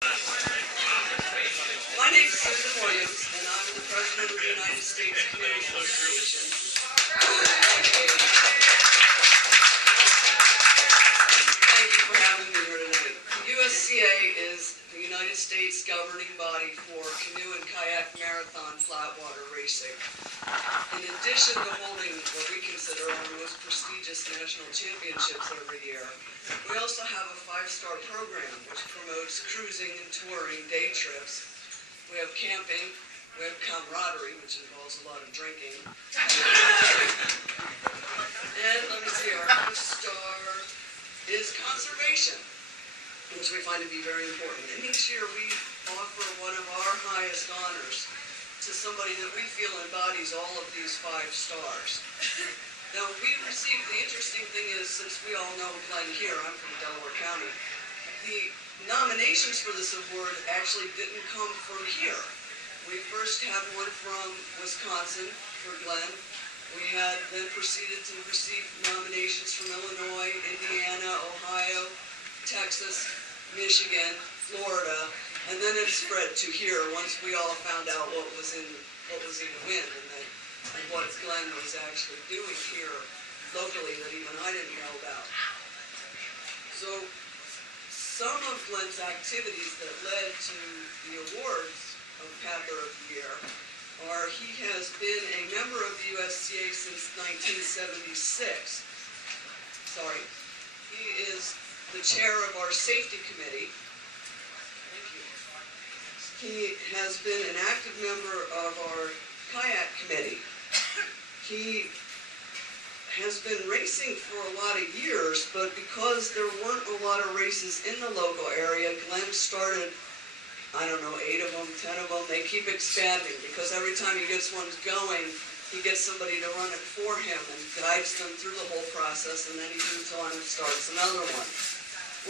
My name is Susan Williams, and I'm the president of the United States Canoe Association. Thank you for having me here tonight. The USCA is the United States governing body for canoe and kayak marathon flatwater racing. In addition to holding what we consider our most prestigious national championships every year, we also have a 5-star program which promotes cruising and touring day trips. We have camping, we have camaraderie, which involves a lot of drinking. And let me see, our 5th star is conservation, which we find to be very important. And each year we offer one of our highest honors to somebody that we feel embodies all of these 5 stars. Now, we received, the interesting thing is, since we all know Glenn here, I'm from Delaware County, the nominations for this award actually didn't come from here. We first had one from Wisconsin for Glenn. We had then proceeded to receive nominations from Illinois, Indiana, Ohio, Texas, Michigan, Florida, and then it spread to here once we all found out what was in the wind and what Glenn was actually doing here locally that even I didn't know about. So some of Glenn's activities that led to the awards of Paddler of the Year are he has been a member of the USCA since 1976. Sorry. He is the chair of our safety committee. Thank you. He has been an active member of our kayak committee. He has been racing for a lot of years, but because there weren't a lot of races in the local area, Glenn started, I don't know, 8 of them, 10 of them. They keep expanding because every time he gets one going, he gets somebody to run it for him and guides them through the whole process, and then he moves on and starts another one.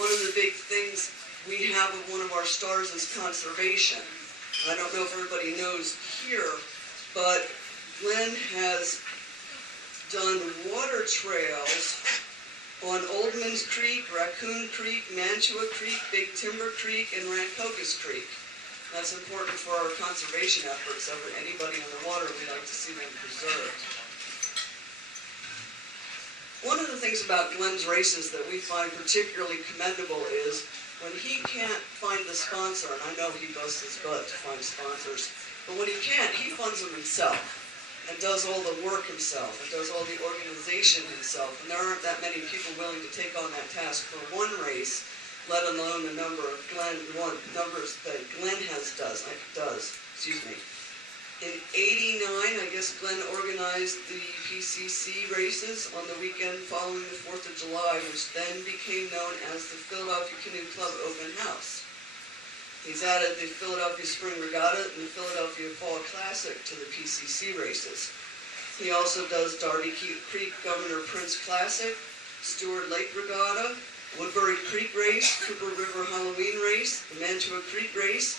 One of the big things we have of one of our stars is conservation. I don't know if everybody knows here, but Glenn has done water trails on Oldman's Creek, Raccoon Creek, Mantua Creek, Big Timber Creek, and Rancocas Creek. That's important for our conservation efforts. Anybody on the water, we like to see them preserved. One of the things about Glenn's races that we find particularly commendable is when he can't find the sponsor, and I know he busts his butt to find sponsors, but when he can't, he funds them himself and does all the work himself and does all the organization himself. And there aren't that many people willing to take on that task for one race, let alone the numbers that Glenn does. In '89, I guess Glenn organized the PCC races on the weekend following the 4th of July, which then became known as the Philadelphia Canoe Club Open House. He's added the Philadelphia Spring Regatta and the Philadelphia Fall Classic to the PCC races. He also does Darby Creek Governor Prince Classic, Stewart Lake Regatta, Woodbury Creek Race, Cooper River Halloween Race, the Mantua Creek Race,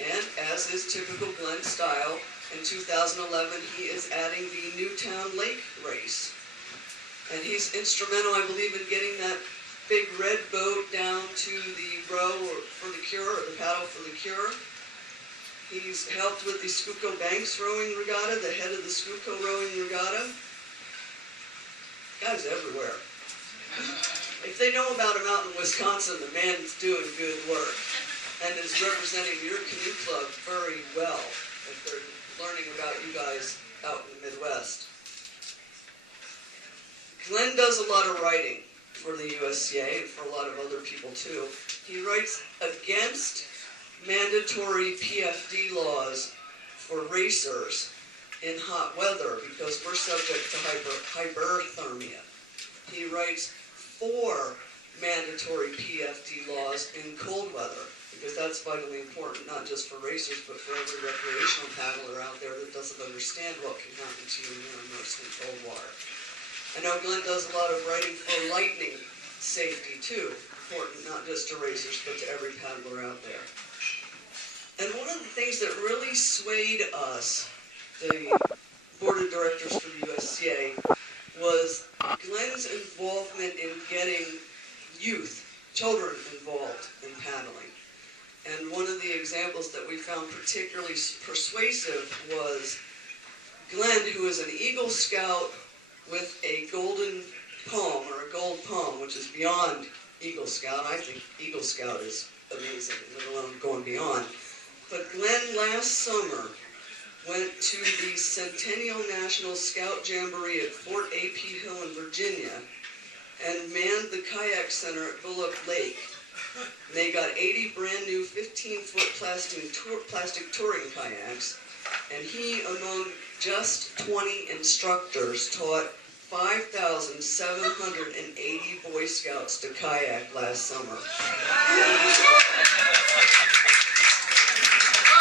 and as is typical Glenn style, in 2011 he is adding the Newtown Lake Race. And he's instrumental, I believe, in getting that big red boat down to the row for the cure, or the paddle for the cure. He's helped with the Schuylkill Banks Rowing Regatta, the head of the Schuylkill Rowing Regatta. Guy's everywhere. If they know about him out in Wisconsin, the man's doing good work and is representing your canoe club very well if they're learning about you guys out in the Midwest. Glenn does a lot of writing for the USCA and for a lot of other people too. He writes against mandatory PFD laws for racers in hot weather because we're subject to hyperthermia. He writes for mandatory PFD laws in cold weather because that's vitally important, not just for racers, but for every recreational paddler out there that doesn't understand what can happen to you when you're immersed in cold water. I know Glenn does a lot of writing for lightning safety too, important not just to racers but to every paddler out there. And one of the things that really swayed us, the board of directors for the USCA, was Glenn's involvement in getting youth, children involved in paddling. And one of the examples that we found particularly persuasive was Glenn, who is an Eagle Scout with a golden palm, or a gold palm, which is beyond Eagle Scout. I think Eagle Scout is amazing, let alone going beyond. But Glenn last summer went to the Centennial National Scout Jamboree at Fort A.P. Hill in Virginia and manned the kayak center at Bullock Lake. And they got 80 brand new 15-foot plastic touring kayaks, and he, among just 20 instructors, taught 5,780 Boy Scouts to kayak last summer.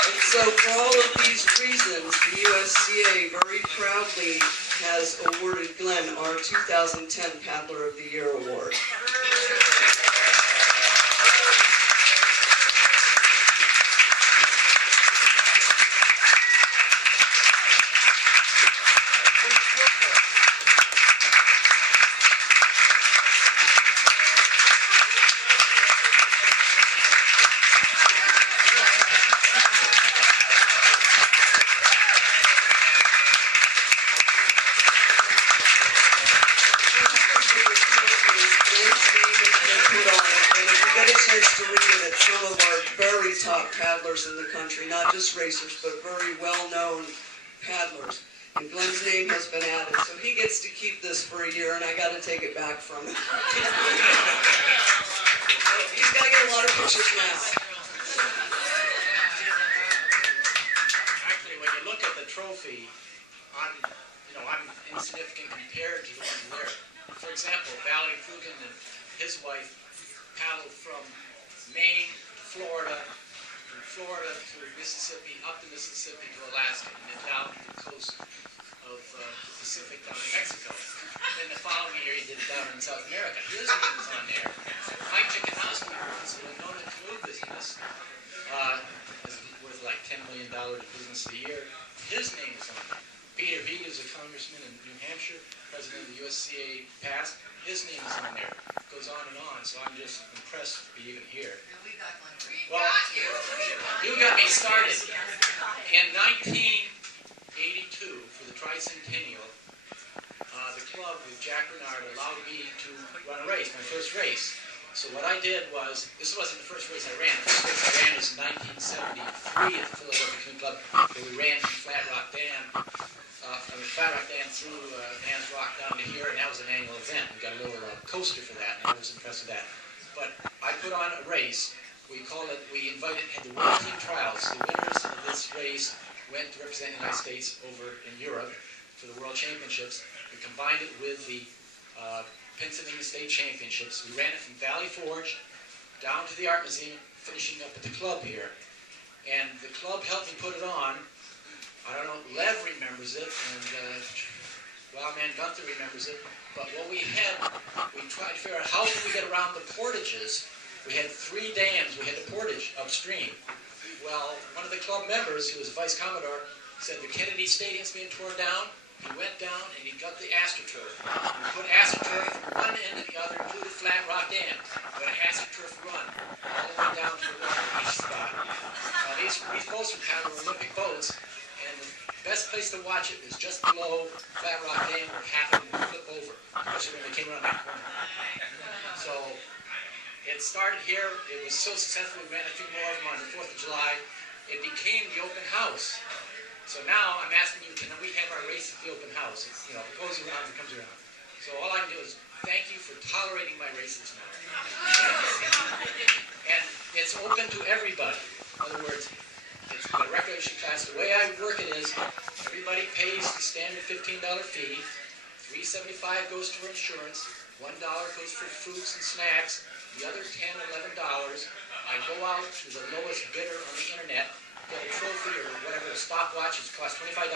And so for all of these reasons, the USCA very proudly has awarded Glenn our 2010 Paddler of the Year Award. To read it at some of our very top paddlers in the country, not just racers, but very well-known paddlers. And Glenn's name has been added, so he gets to keep this for a year, and I got to take it back from him. He's got to get a lot of pictures now. Actually, when you look at the trophy, I'm insignificant compared to the one there. For example, Valerie Coogan and his wife paddled from Maine to Florida, from Florida to Mississippi, up to Mississippi to Alaska, and then down to the coast of the Pacific down to Mexico. Then the following year he did it down in South America. His name was on there. Mike Chickanowski, who's in the Winona canoe business, is worth like $10 million of business a year. His name is on there. Peter Veet is a congressman in New Hampshire, president of the USCA past. His name is on there. It goes on and on, so I'm just impressed to be even here. Well, you got me started. In 1982, for the tricentennial, the club with Jack Renard allowed me to run a race, my first race. So what I did was, this wasn't the first race I ran. The first race I ran was in 1973 at the Philadelphia Canoe Club, where we ran from Flat Rock Dam. Flat Rock Dam through Nan's Rock down to here, and that was an annual event. We got a little coaster for that, and I was impressed with that. But I put on a race. We had the World Team Trials. The winners of this race went to represent the United States over in Europe for the World Championships. We combined it with the Pennsylvania State Championships. We ran it from Valley Forge down to the Art Museum, finishing up at the club here. And the club helped me put it on. I don't know, Lev remembers it, and Wildman Gunther remembers it, but what we tried to figure out how can we get around the portages. We had 3 dams, we had the portage upstream. Well, one of the club members, who was a vice commodore, said the Kennedy Stadium's being torn down. He went down and he got the AstroTurf. We put AstroTurf from one end to the other, included Flat Rock Dam. We had an AstroTurf run all the way down to the beach spot. These boats were kind of Olympic boats. And the best place to watch it was just below Flat Rock Dam, where half of them would flip over, especially when they came around that corner. So it started here. It was so successful, we ran a few more of them on the 4th of July. It became the open house. So now I'm asking you, can we have our race at the open house? It's, it goes around, it comes around. So all I can do is thank you for tolerating my races now. And it's open to everybody. In other words, it's the recreation class. The way I work it is everybody pays the standard $15 fee. $3.75 goes to insurance. $1 goes for fruits and snacks. The other $10, $11, I go out to the lowest bidder on the internet, get a trophy or whatever, a stopwatch, it costs $25.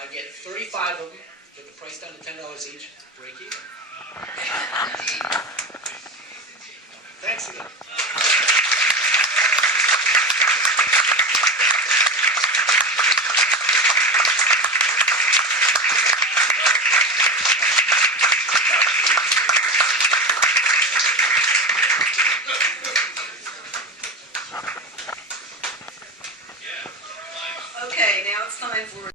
I get 35 of them, get the price down to $10 each, break even. Thanks again. Okay, now it's time for